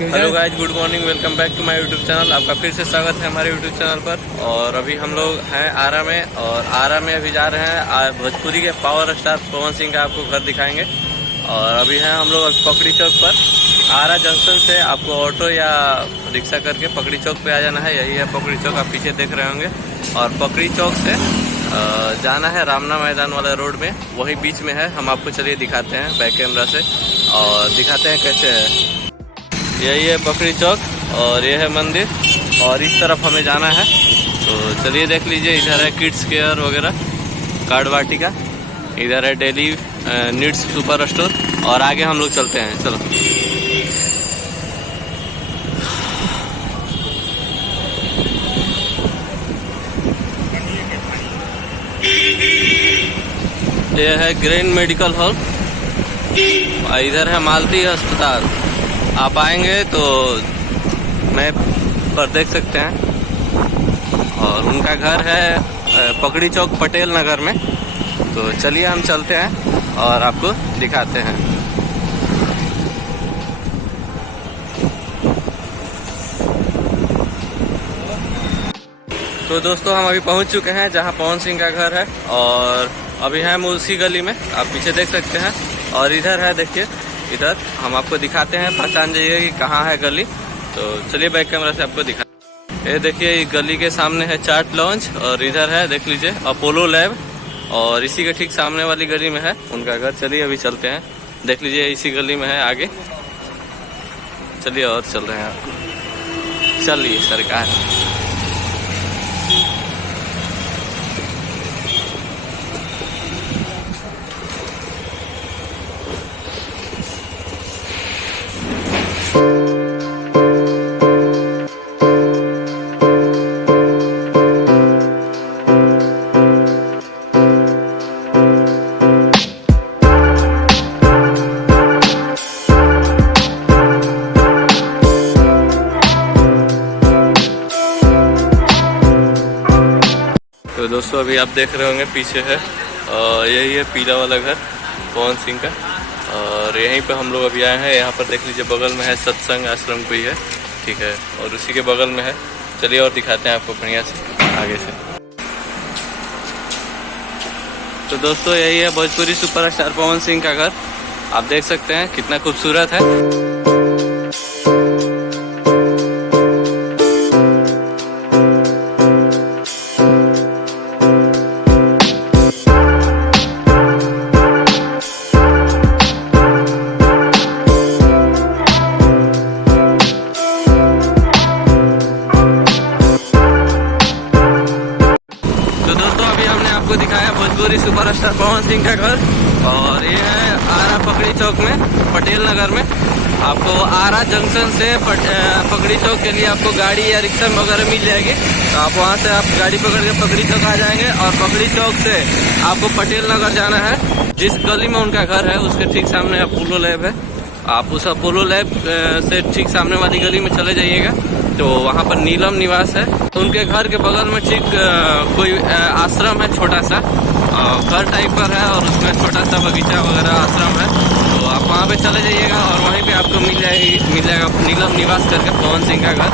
Hello guys, good morning, welcome back to my YouTube channel. आपका फिर से स्वागत है हमारे यूट्यूब चैनल पर। और अभी हम लोग हैं आरा में, और आरा में अभी जा रहे हैं भोजपुरी के पावर स्टार पवन सिंह का आपको घर दिखाएंगे। और अभी हैं हम लोग पकड़ी चौक पर। आरा जंक्शन से आपको ऑटो या रिक्शा करके पकड़ी चौक पे आ जाना है। यही है पकड़ी चौक, आप पीछे देख रहे होंगे। और पकड़ी चौक से जाना है रामना मैदान वाला रोड में, वही बीच में है। हम आपको चलिए दिखाते हैं बैक कैमरा से और दिखाते हैं कैसे है। यही है पकड़ी चौक और ये है मंदिर, और इस तरफ हमें जाना है। तो चलिए देख लीजिए, इधर है किड्स केयर वगैरह, कार्ड वाटिका, इधर है डेली नीड्स सुपर स्टोर, और आगे हम लोग चलते हैं। चलो ये है ग्रीन मेडिकल हॉल, इधर है मालती अस्पताल। आप आएंगे तो मैप पर देख सकते हैं। और उनका घर है पकड़ी चौक पटेल नगर में। तो चलिए हम चलते हैं और आपको दिखाते हैं। तो दोस्तों, हम अभी पहुंच चुके हैं जहां पवन सिंह का घर है, और अभी हैं उसी गली में, आप पीछे देख सकते हैं। और इधर है, देखिए इधर हम आपको दिखाते हैं, पहचान जाइए कि कहाँ है गली। तो चलिए बैक कैमरा से आपको दिखा। ये देखिए, गली के सामने है चाट लॉन्च, और इधर है देख लीजिए अपोलो लैब, और इसी के ठीक सामने वाली गली में है उनका घर। चलिए अभी चलते हैं, देख लीजिए इसी गली में है आगे। चलिए और चल रहे हैं आप, चलिए सरकार। तो दोस्तों, अभी आप देख रहे होंगे पीछे है, यही है पीला वाला घर पवन सिंह का। और यहीं पे हम लोग अभी आए हैं। यहाँ पर देख लीजिए बगल में है सत्संग आश्रम कोई है, ठीक है, और उसी के बगल में है। चलिए और दिखाते हैं आपको बढ़िया से आगे से। तो दोस्तों, यही है भोजपुरी सुपरस्टार पवन सिंह का घर। आप देख सकते हैं कितना खूबसूरत है। आपको दिखाया भोजपुरी सुपरस्टार पवन सिंह का घर, और ये है आरा पकड़ी चौक में पटेल नगर में। आपको आरा जंक्शन से पकड़ी चौक के लिए आपको गाड़ी या रिक्शा वगैरह मिल जाएगी। तो आप वहाँ से आप गाड़ी पकड़ के पकड़ी चौक आ जाएंगे, और पकड़ी चौक से आपको पटेल नगर जाना है। जिस गली में उनका घर है उसके ठीक सामने अपोलो लैब है। आप उस अपोलो लैब से ठीक सामने वाली गली में चले जाइएगा, तो वहाँ पर नीलम निवास है। उनके घर के बगल में ठीक कोई आश्रम है, छोटा सा घर टाइप पर है, और उसमें छोटा सा बगीचा वगैरह आश्रम है। तो आप वहाँ पे चले जाइएगा, और वहीं पे आपको मिल जाएगा नीलम निवास करके पवन सिंह का घर।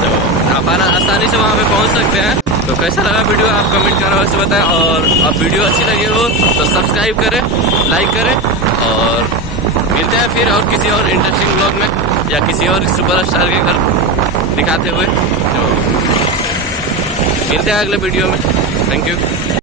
तो आप आसानी से वहाँ पे पहुँच सकते हैं। तो कैसा लगा वीडियो आप कमेंट कर अवश्य बताएं, और अब वीडियो अच्छी लगी हो तो सब्सक्राइब करें, लाइक करें, और मिलते हैं फिर और किसी और इंटरेस्टिंग ब्लॉग में, या किसी और सुपरस्टार के घर दिखाते हुए। तो मिलते हैं अगले वीडियो में। Thank you.